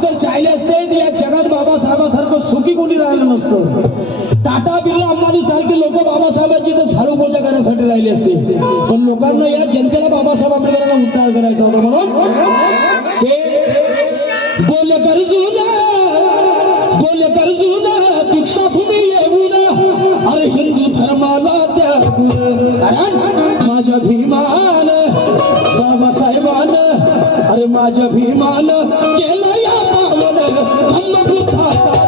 बाबासाहेब जर चाहिले असते तर या जगात बाबासाहेबासारखं सुखी कोणी राहिलं नसतं. टाटा बिर्ला अंबानी सारखे लोक बाबासाहेबांची तर झाडू पोछा करण्यासाठी राहिले असते. पण लोकांना या जनतेला बाबासाहेब आंबेडकरांना उद्धार करायचा होता म्हणून ते बोल कर जुना दीक्षाभूमी येऊन अरे हिंदू धर्माला त्यागून अरे माझ्या भीमान बाबासाहेबान अरे माझ्या भीमान केलं या पावन धम्मबुद्धाचा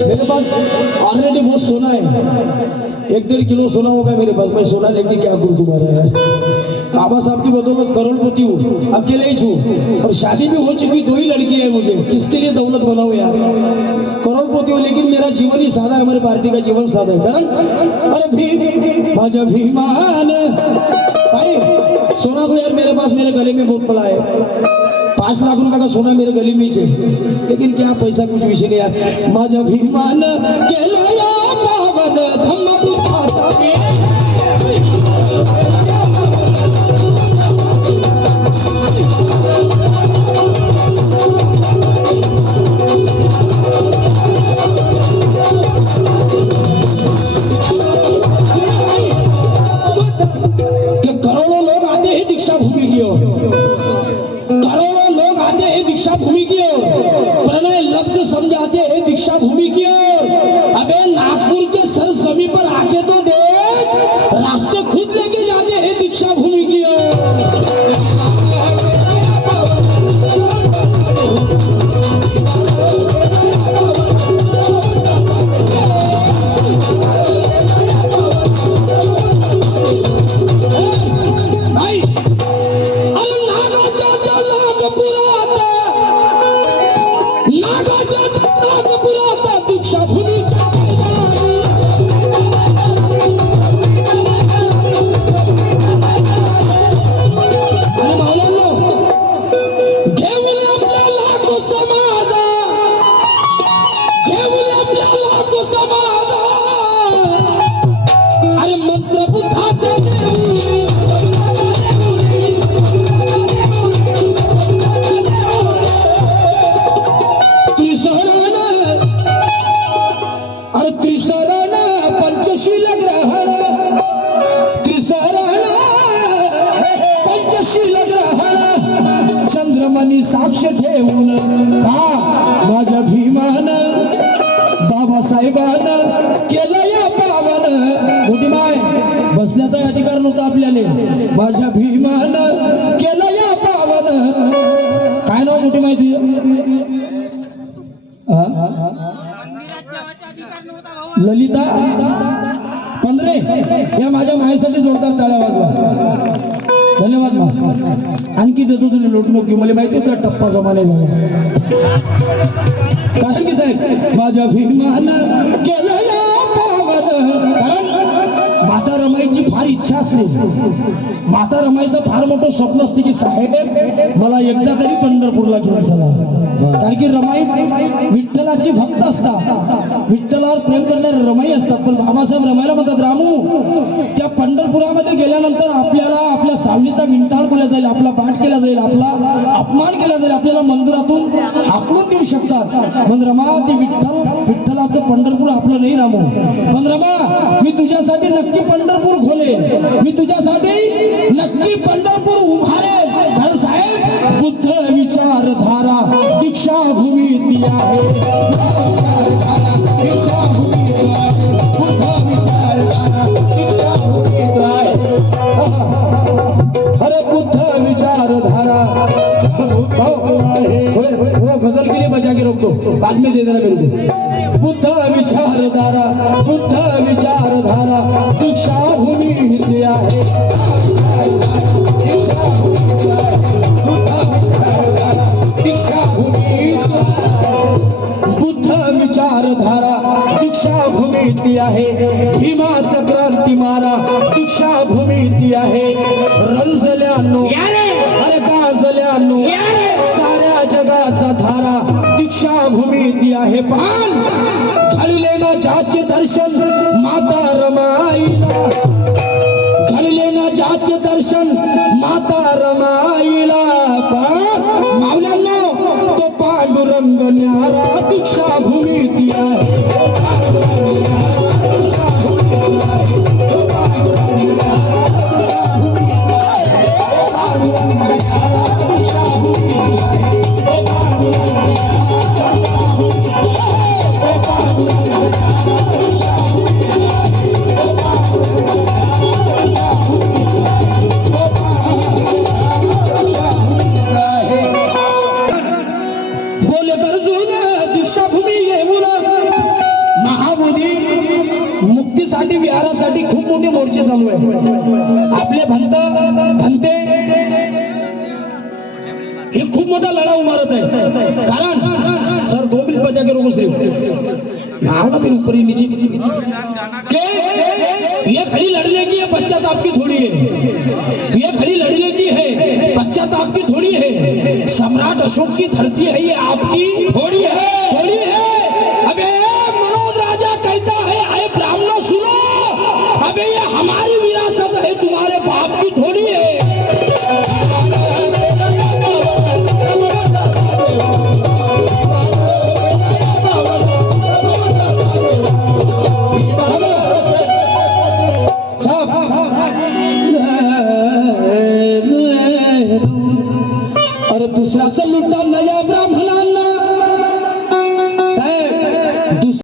मेरे पास ऑलरेडी बहुत सोना है, 1-1.5 किलो सोना होगा मेरे पास. मैं सोना लेके क्या करूँ तुम्हारा यार. बाबा साहब की बदौलत करोड़पति हूँ, अकेले ही छू और शादी भी हो चुकी, 2 ही लड़की है मुझे. किसके लिए दौलत बनाऊं यार. करोड़पति हूँ लेकिन मेरा जीवन ही सादा है, हमारी पार्टी का जीवन सादा है. कारण अरे भी माझा भीमान भाई सोना तो यार मेरे पास मेरे गले में बहुत पड़ा है. 5 लाख रुपए का सोना मेरे गले में है, लेकिन क्या पैसा कुछ विषय नहीं यार. माझा भीमान केला या पावन धम्मबुद्धाचा करोड़ों लोग आते हैं दीक्षा भूमि की ओर, करोड़ों लोग आते हैं दीक्षा भूमि की ओर, प्रणय लफ्ज समझाते हैं दीक्षा भूमि की ओर. अबे नागपुर के सर जमी पर आके तो देख, रास्ते खुद लेके जाते हैं दीक्षा भूमि की ओर. चंद्रमणी साक्ष ठेवून का माझ्या भीमान बाबासाहेबान केलं या पावन. मोठी माय बसण्याचा अधिकार नव्हता आपल्याला, माझ्या भीमान केलं या पावन. काय नाव मोठी माय तुझं. ललिता पंधरे या माझ्या मायेसाठी जोरदार टाळ्या वाजवा. धन्यवाद मा. आणखी देतो तुला लोट नको, मला माहिती आहे तुला टप्पा जमाने झाला. कारण की साहेब माझ्या भीमान केलं या पावन. कारण माता रमाईची फार इच्छा असते, माता रमाईचं फार मोठं स्वप्न असते की साहेब मला एकदा तरी पंढरपूरला घेऊन चला. कारण की रमाई विठ्ठलाची भक्त असतात, विठ्ठलावर प्रेम करणारे रमाई असतात. पण बाबासाहेब रमाईला म्हणतात रामू त्या पंढरपुरामध्ये गेल्यानंतर आपल्याला आपल्या सावलीचा विंटाळ केला जाईल, आपला पाठ केला जाईल, आपला अपमान केला जाईल, आपल्याला मंदिरातून हाकलून देऊ शकतात. पण रमा ती विठ्ठलाचं पंढरपूर आपलं नाही रामू. पण रमा मी तुझ्यासाठी नक्की पंढरपूर खोलेन, मी तुझ्यासाठी नक्की पंढरपूर उभारेन. कारण साहेब बुद्ध विचारधारा दीक्षा भूमी ती आहे, दीक्षा भूमी ती आहे, बुद्ध विचारधारा दीक्षा भूमी ती आहे. अरे बुद्ध विचारधारा वो गजल के लिए बजा के रोक दो, बाद में दे देना मेरे को. बुद्ध विचारधारा, बुद्ध विचारधारा दीक्षा भूमी ती आहे, दीक्षा भूमी ती आहे, बुद्ध विचारधारा दीक्षा भूमी. बुद्ध विचारधारा दीक्षा भूमी ती आहे. भीमा संक्रांती मारा दीक्षा भूमी ती आहे. रंजल्यानो अरे गाजल्यानो ज्ञानाचा धारा दीक्षाभूमी ती आहे पान घडले ना ज्याचे दर्शन माता रमाईला घडले ना ज्याचे दर्शन माता रमाईला मावल्यांना तो पांडुरंग न्यारा दीक्षाभूमी ती आहे मुक्तीसाठी विहारासाठी खूप मोठे मोर्चे चालू आहे आपले भंते हे खूप मोठा लढा उभारत आहे कारण सर 2 मिनट बचा के रोको सिर्फ आओ ना फिर ऊपर ही नीचे के ये खड़ी लड़ने की है पश्चाताप की थोड़ी है ये खड़ी लड़ने की है पश्चाताप की थोड़ी है सम्राट अशोक की धरती है ये आपकी थोड़ी है अबे मनोज राजा कहता है आए ब्राह्मणों सुनो अबे ये हमारी विरासत है तुम्हारे बाप की थोड़ी है अरे दुसऱ्याचं लुटता नया ब्राह्मणांना